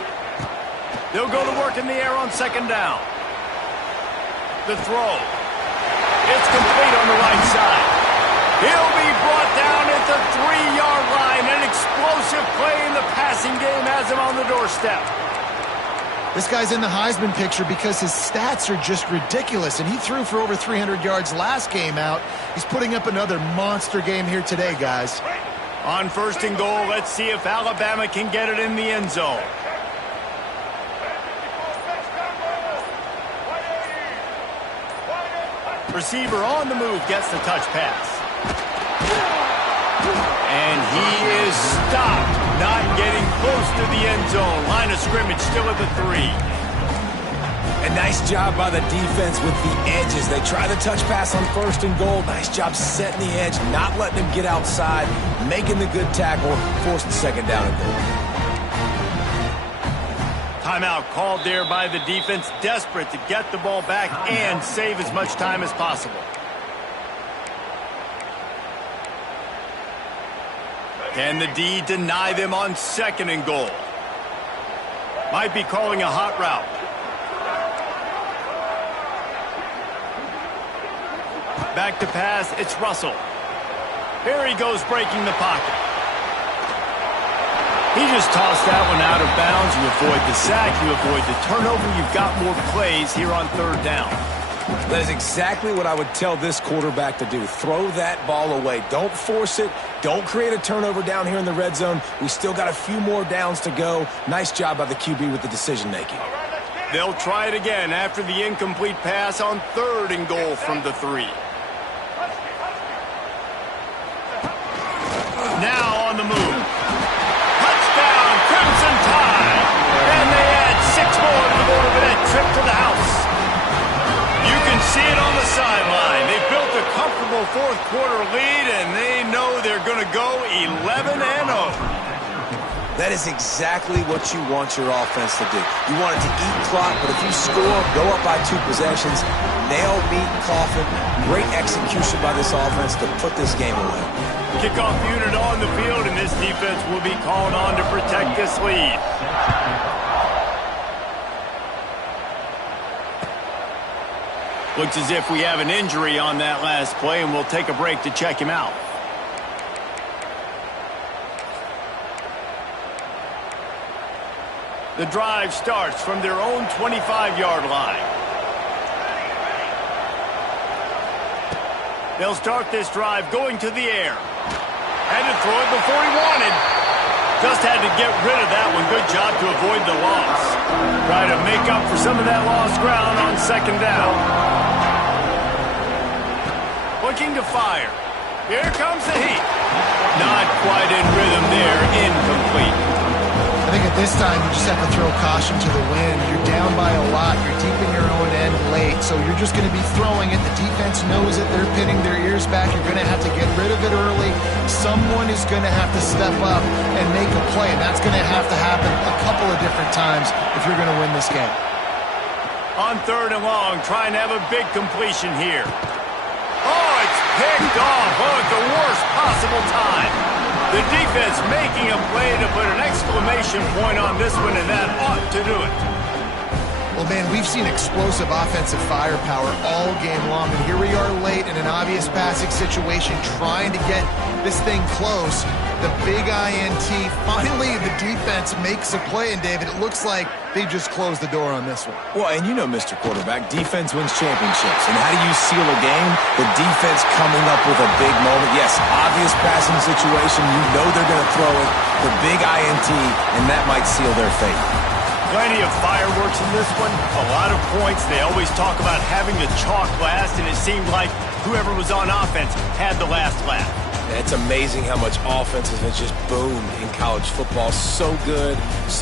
They'll go to work in the air on 2nd down. The throw. It's complete on the right side. He'll be brought down at the 3-yard line. An explosive play in the passing game has him on the doorstep. This guy's in the Heisman picture because his stats are just ridiculous, and he threw for over 300 yards last game out. He's putting up another monster game here today, guys. On 1st and goal, let's see if Alabama can get it in the end zone. Receiver on the move gets the touch pass. And he is stopped, not getting close to the end zone. Line of scrimmage still at the 3. A nice job by the defense with the edges. They try the touch pass on 1st and goal. Nice job setting the edge, not letting him get outside, making the good tackle, forced the 2nd down and goal. Timeout called there by the defense, desperate to get the ball back and save as much time as possible. Can the D deny them on 2nd and goal? Might be calling a hot route. Back to pass, it's Russell. Here he goes breaking the pocket. He just tossed that one out of bounds. You avoid the sack, you avoid the turnover. You've got more plays here on 3rd down. That is exactly what I would tell this quarterback to do. Throw that ball away. Don't force it. Don't create a turnover down here in the red zone. We still got a few more downs to go. Nice job by the QB with the decision-making. They'll try it again after the incomplete pass on 3rd and goal from the 3. Now on the move. Touchdown, Crimson Tide. And they add 6 more to the motivated trip to the house. You can see it on the sideline. They built a comfortable 4th quarter lead, and they know they're going to go 11-0. That is exactly what you want your offense to do. You want it to eat clock, but if you score, go up by 2 possessions, nail, meet, coffin. Great execution by this offense to put this game away. Kickoff unit on the field, and this defense will be called on to protect this lead. Looks as if we have an injury on that last play, and we'll take a break to check him out. The drive starts from their own 25-yard line. They'll start this drive going to the air. Had to throw it before he wanted. Just had to get rid of that one. Good job to avoid the loss. Try to make up for some of that lost ground on 2nd down. Looking to fire. Here comes the heat. Not quite in rhythm there. Incomplete. I think at this time you just have to throw caution to the wind. You're down by a lot. You're deep in your own end late, so you're just going to be throwing it. The defense knows it. They're pinning their ears back. You're going to have to get rid of it early. Someone is going to have to step up and make a play, and that's going to have to happen a couple of different times if you're going to win this game. On 3rd and long, trying to have a big completion here. Oh, it's picked off. Oh, at the worst possible time. The defense making a play to put an exclamation point on this one, and that ought to do it. Well, man, we've seen explosive offensive firepower all game long, and here we are late in an obvious passing situation trying to get this thing close. The big INT, finally the defense makes a play, and David, it looks like they just closed the door on this one. Well, and you know, Mr. Quarterback, defense wins championships. And how do you seal a game? The defense coming up with a big moment. Yes, obvious passing situation. You know they're going to throw it. The big INT, and that might seal their fate. Plenty of fireworks in this one. A lot of points. They always talk about having the chalk last, and it seemed like whoever was on offense had the last laugh. It's amazing how much offense has just boomed in college football. So good. So